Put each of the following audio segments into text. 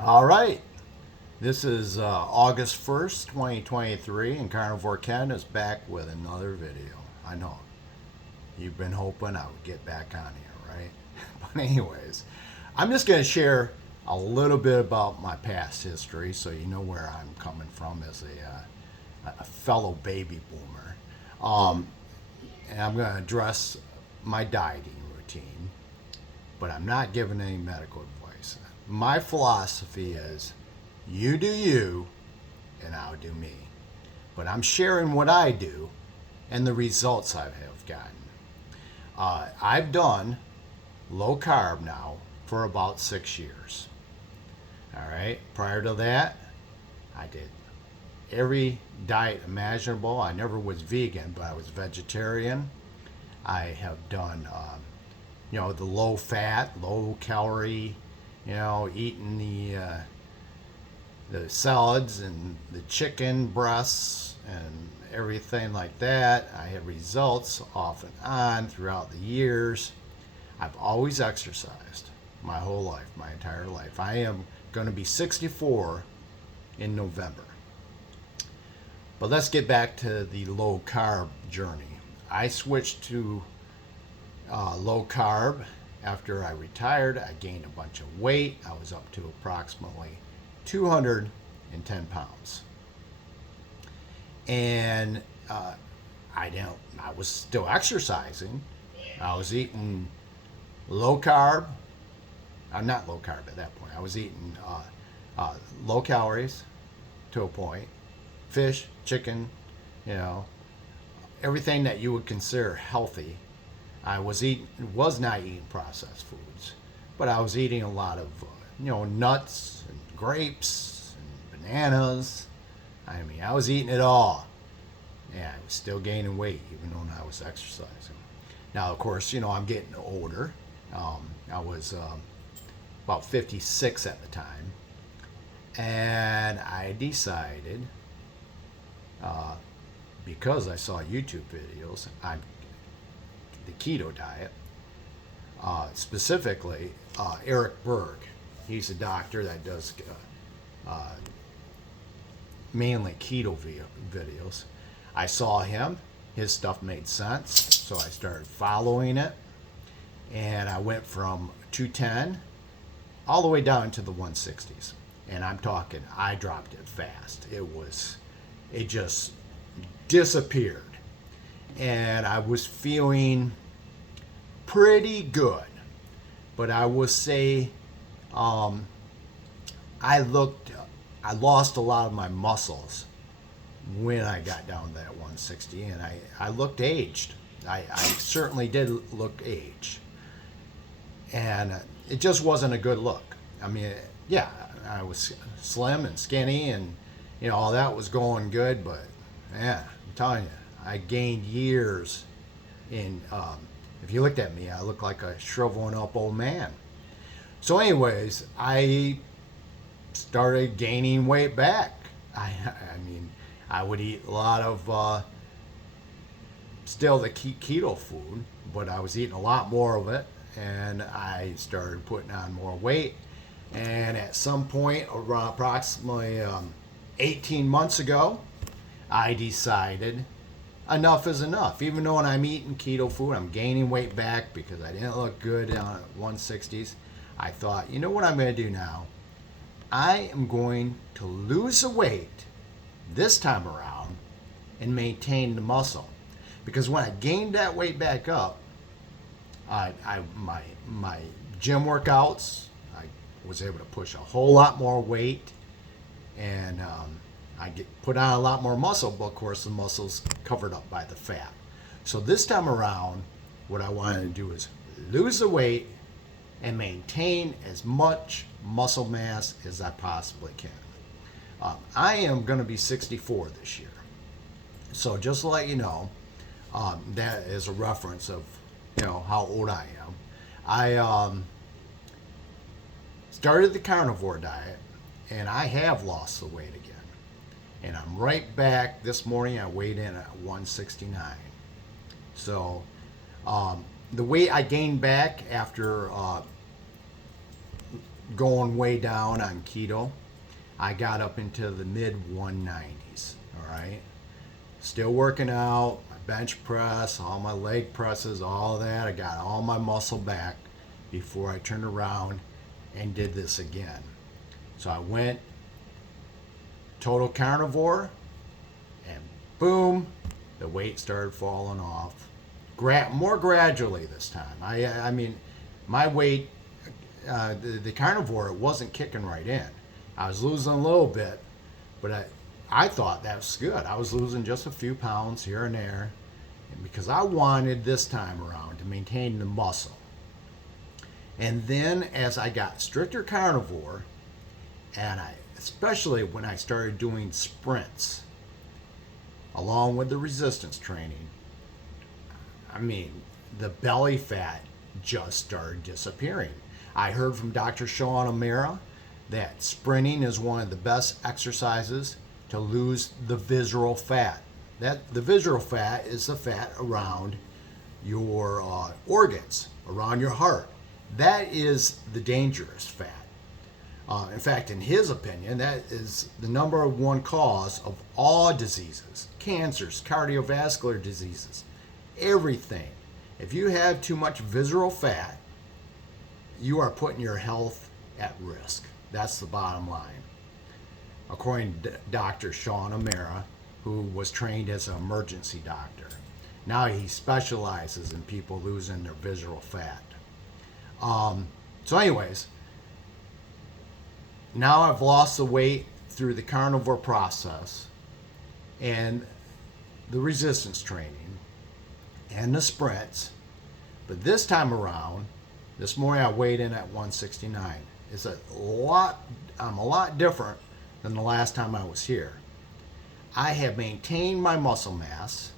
All right. This is August 1st, 2023, and Carnivore Ken is back with another video. I know you've been hoping I would get back on here, right? But, anyways, I'm just going to share a little bit about my past history so you know where I'm coming from as a fellow baby boomer. Um, and I'm going to address my dieting routine, but I'm not giving any medical advice. My philosophy is you do you and I'll do me. But I'm sharing what I do and the results I have gotten. I've done low carb now for about 6 years. All right. Prior to that, I did every diet imaginable. I never was vegan, but I was vegetarian. I have done, the low fat, low calorie, eating the salads and the chicken breasts and everything like that. I had results off and on throughout the years. I've always exercised my whole life, my entire life. I am going to be 64 in November. But let's get back to the low carb journey. I switched to low carb after I retired. I gained a bunch of weight. I was up to approximately 210 pounds. And I was still exercising. I was eating low carb. I'm not low carb at that point. I was eating low calories to a point. Fish, chicken, you know, everything that you would consider healthy. I was not eating processed foods, but I was eating a lot of nuts and grapes and bananas. I mean, I was eating it all. Yeah, I was still gaining weight even though I was exercising. Now, of course, I'm getting older. I was about 56 at the time, and I decided, because I saw YouTube videos on the keto diet, specifically Eric Berg. He's a doctor that does mainly keto videos. I saw him. His stuff made sense, so I started following it, and I went from 210 all the way down to the 160s. And I'm talking, I dropped it fast. It just disappeared. And I was feeling pretty good. But I would say I lost a lot of my muscles when I got down to that 160, and I looked aged. I certainly did look aged. And it just wasn't a good look. I mean, yeah, I was slim and skinny, and all that was going good, but yeah, I'm telling you, I gained years in. If you looked at me, I looked like a shriveling up old man. So, anyways, I started gaining weight back. I mean, I would eat a lot of still the keto food, but I was eating a lot more of it, and I started putting on more weight. And at some point, around approximately 18 months ago, I decided enough is enough. Even though when I'm eating keto food, I'm gaining weight back because I didn't look good on 160s. I thought, you know what I'm going to do now? I am going to lose the weight this time around and maintain the muscle. Because when I gained that weight back up, my gym workouts, I was able to push a whole lot more weight, and I put on a lot more muscle, but of course the muscle's covered up by the fat. So this time around, what I wanted to do is lose the weight and maintain as much muscle mass as I possibly can. I am going to be 64 this year. So just to let you know, that is a reference of how old I am. I started the carnivore diet, and I have lost the weight again. And I'm right back. This morning I weighed in at 169. So the weight I gained back after going way down on keto, I got up into the mid 190s. All right. Still working out, my bench press, all my leg presses, all that. I got all my muscle back before I turned around and did this again. So I went total carnivore, and boom, the weight started falling off. More gradually this time. I mean, my weight, the carnivore, it wasn't kicking right in. I was losing a little bit, but I thought that was good. I was losing just a few pounds here and there, and because I wanted this time around to maintain the muscle. And then as I got stricter carnivore, and especially when I started doing sprints along with the resistance training, I mean, the belly fat just started disappearing. I heard from Dr. Sean O'Mara that sprinting is one of the best exercises to lose the visceral fat. The visceral fat is the fat around your organs, around your heart. That is the dangerous fat. In fact, in his opinion, that is the number one cause of all diseases, cancers, cardiovascular diseases, everything. If you have too much visceral fat, you are putting your health at risk. That's the bottom line. According to Dr. Sean O'Mara, who was trained as an emergency doctor. Now he specializes in people losing their visceral fat. So anyways, now I've lost the weight through the carnivore process and the resistance training and the sprints. But this time around, this morning I weighed in at 169. I'm a lot different than the last time I was here. I have maintained my muscle mass.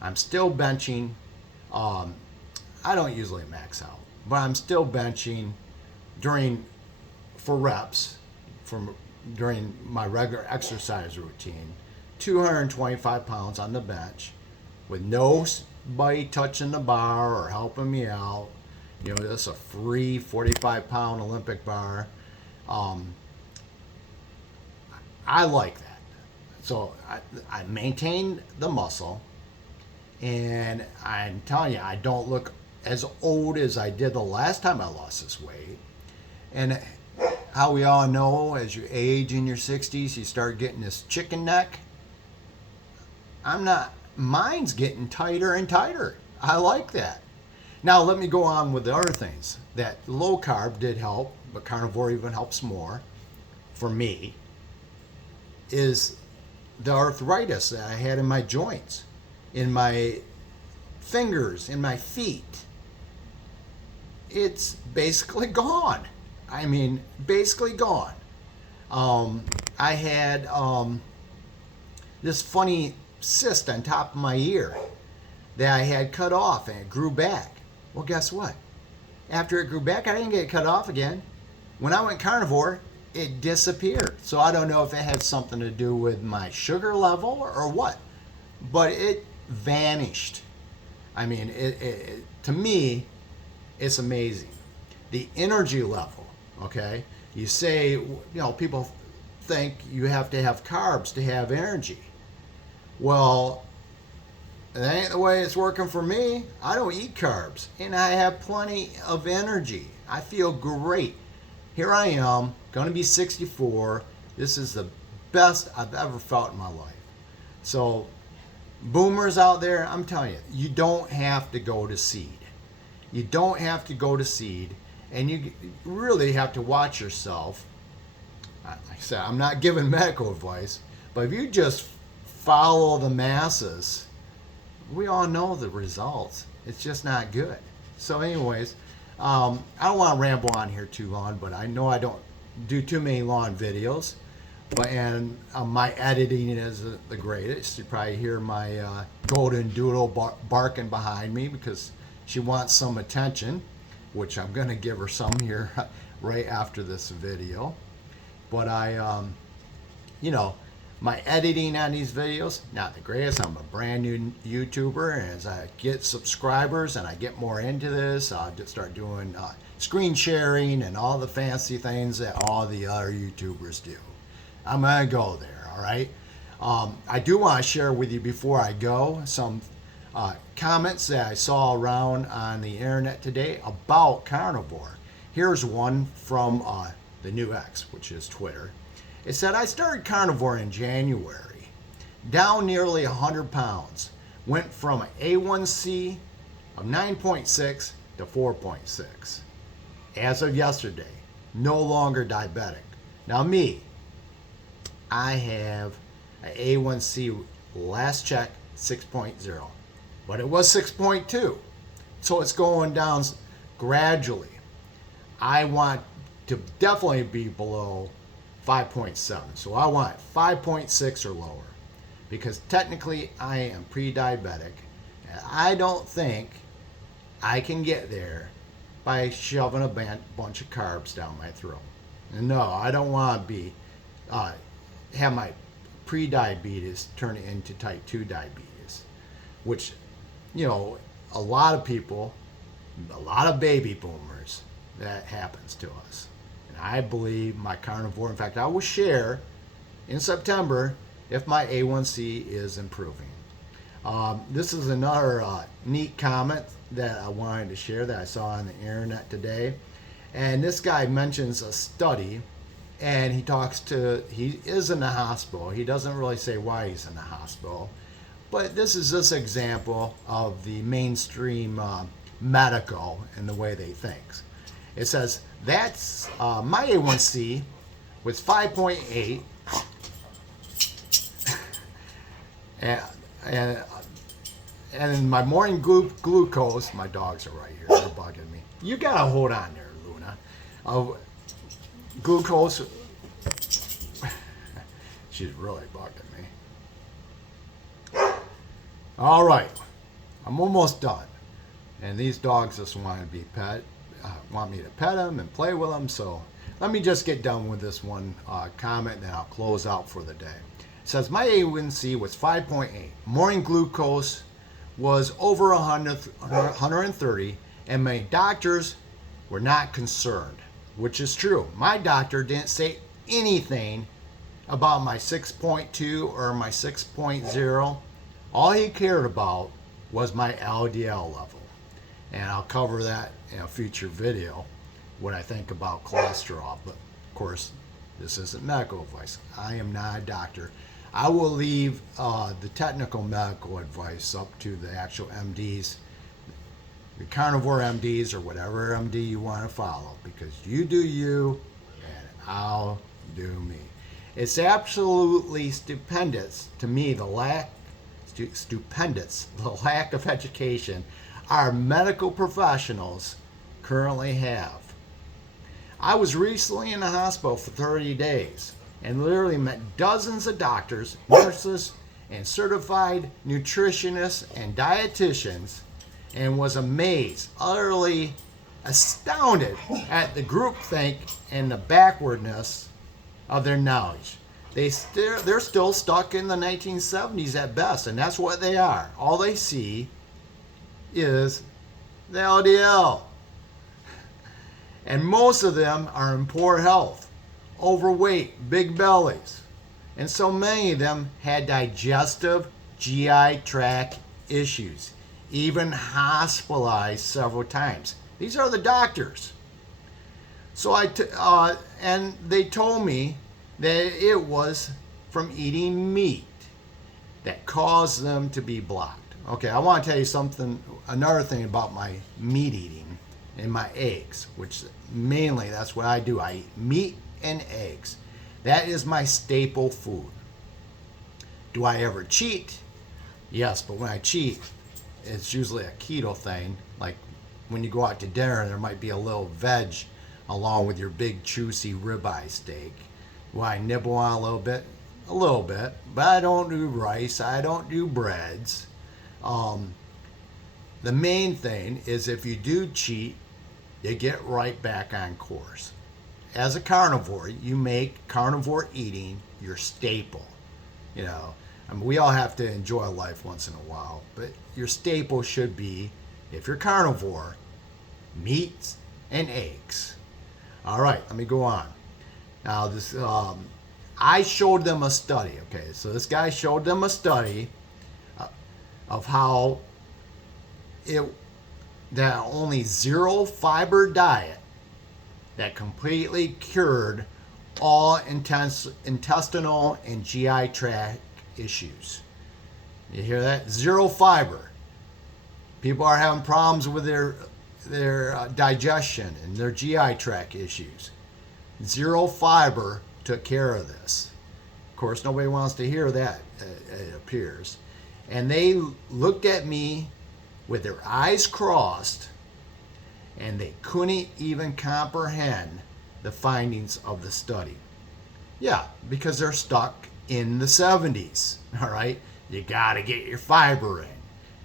I'm still benching. I don't usually max out, but I'm still benching for reps during my regular exercise routine, 225 pounds on the bench with nobody touching the bar or helping me out. You know, that's a free 45-pound Olympic bar. I like that. So I maintained the muscle, and I'm telling you, I don't look as old as I did the last time I lost this weight. And how we all know, as you age in your 60s, you start getting this chicken neck. Mine's getting tighter and tighter. I like that. Now let me go on with the other things. That low carb did help, but carnivore even helps more for me, is the arthritis that I had in my joints, in my fingers, in my feet. It's basically gone. I mean, basically gone. I had this funny cyst on top of my ear that I had cut off, and it grew back. Well, guess what? After it grew back, I didn't get it cut off again. When I went carnivore, it disappeared. So I don't know if it had something to do with my sugar level or what, but it vanished. I mean, to me, it's amazing. The energy level, okay? You say, people think you have to have carbs to have energy. Well, that ain't the way it's working for me. I don't eat carbs, and I have plenty of energy. I feel great. Here I am, going to be 64. This is the best I've ever felt in my life. So, boomers out there, I'm telling you, you don't have to go to seed. You don't have to go to seed, and you really have to watch yourself. Like I said, I'm not giving medical advice, but if you just follow the masses, we all know the results. It's just not good. So anyways, I don't want to ramble on here too long, but I know I don't do too many long videos. And my editing is the greatest. You probably hear my golden doodle barking behind me because she wants some attention, which I'm going to give her some here right after this video. But My editing on these videos, not the greatest. I'm a brand new YouTuber, and as I get subscribers and I get more into this, I'll just start doing screen sharing and all the fancy things that all the other YouTubers do. I'm gonna go there, all right? I do want to share with you before I go some comments that I saw around on the internet today about carnivore. Here's one from the new X, which is Twitter. It said, I started carnivore in January, down nearly 100 pounds, went from an A1C of 9.6 to 4.6. As of yesterday, no longer diabetic. Now me, I have an A1C last check 6.0, but it was 6.2, so it's going down gradually. I want to definitely be below 5.7, so I want 5.6 or lower, because technically I am pre-diabetic, and I don't think I can get there by shoving a bunch of carbs down my throat. And no, I don't want to be have my pre-diabetes turn into type 2 diabetes, which, you know, a lot of people, a lot of baby boomers, that happens to us. And I believe my carnivore, in fact, I will share in September if my A1C is improving. This is another neat comment that I wanted to share that I saw on the internet today. And this guy mentions a study, and he is in the hospital. He doesn't really say why he's in the hospital, but this is just an example of the mainstream medical and the way they think. It says, that's my A1C was 5.8, and my morning glucose, my dogs are right here, they're bugging me. You gotta hold on there, Luna. Glucose, she's really bugging me. All right, I'm almost done. And these dogs just want to be want me to pet them and play with them. So let me just get done with this one comment, and then I'll close out for the day. It says, my A1C was 5.8. Morning glucose was over 130, and my doctors were not concerned, which is true. My doctor didn't say anything about my 6.2 or my 6.0. All he cared about was my LDL level. And I'll cover that in a future video, what I think about cholesterol. But of course, this isn't medical advice. I am not a doctor. I will leave the technical medical advice up to the actual MDs, the carnivore MDs, or whatever MD you want to follow, because you do you and I'll do me. It's absolutely stupendous to me, the lack of education our medical professionals currently have. I was recently in the hospital for 30 days and literally met dozens of doctors, nurses, and certified nutritionists and dietitians, and was amazed, utterly astounded at the groupthink and the backwardness of their knowledge. They're still stuck in the 1970s at best, and that's what they are. All they see is the LDL. And most of them are in poor health, overweight, big bellies. And so many of them had digestive GI tract issues, even hospitalized several times. These are the doctors. So and they told me that it was from eating meat that caused them to be blocked. Okay, I want to tell you another thing about my meat eating and my eggs, which mainly that's what I do. I eat meat and eggs. That is my staple food. Do I ever cheat? Yes, but when I cheat, it's usually a keto thing. Like when you go out to dinner, there might be a little veg along with your big juicy ribeye steak. Do I nibble on a little bit? A little bit, but I don't do rice. I don't do breads. The main thing is if you do cheat, you get right back on course. As a carnivore, you make carnivore eating your staple. You know, I mean, we all have to enjoy life once in a while, but your staple should be, if you're carnivore, meats and eggs. All right, let me go on. Now, I showed them a study. Okay, so this guy showed them a study of how that only zero fiber diet that completely cured all intestinal and GI tract issues. You hear that? Zero fiber. People are having problems with their digestion and their GI tract issues. Zero fiber took care of this. Of course, nobody wants to hear that, it appears. And they looked at me with their eyes crossed, and they couldn't even comprehend the findings of the study. Yeah, because they're stuck in the 70s, all right? You got to get your fiber in.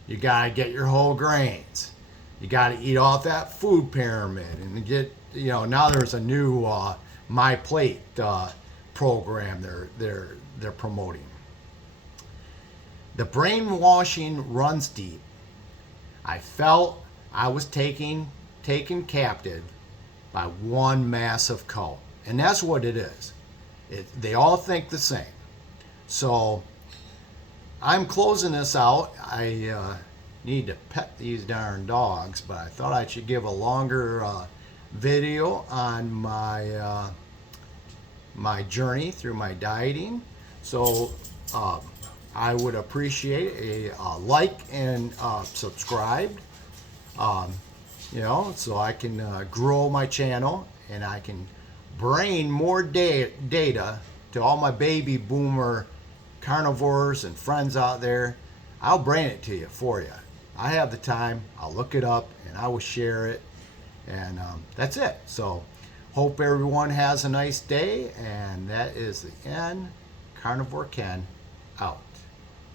You got to get your whole grains. You got to eat off that food pyramid and get, now there's a new My Plate program they're promoting. The brainwashing runs deep. I felt I was taken captive by one massive cult. And that's what it is. They all think the same. So I'm closing this out. I need to pet these darn dogs, but I thought I should give a longer video on my journey through my dieting. So I would appreciate a like and subscribe, so I can grow my channel and I can bring more data to all my baby boomer carnivores and friends out there. I'll bring it to you for you. I have the time. I'll look it up and I will share it. And that's it. So hope everyone has a nice day. And that is the end. Carnivore Ken out.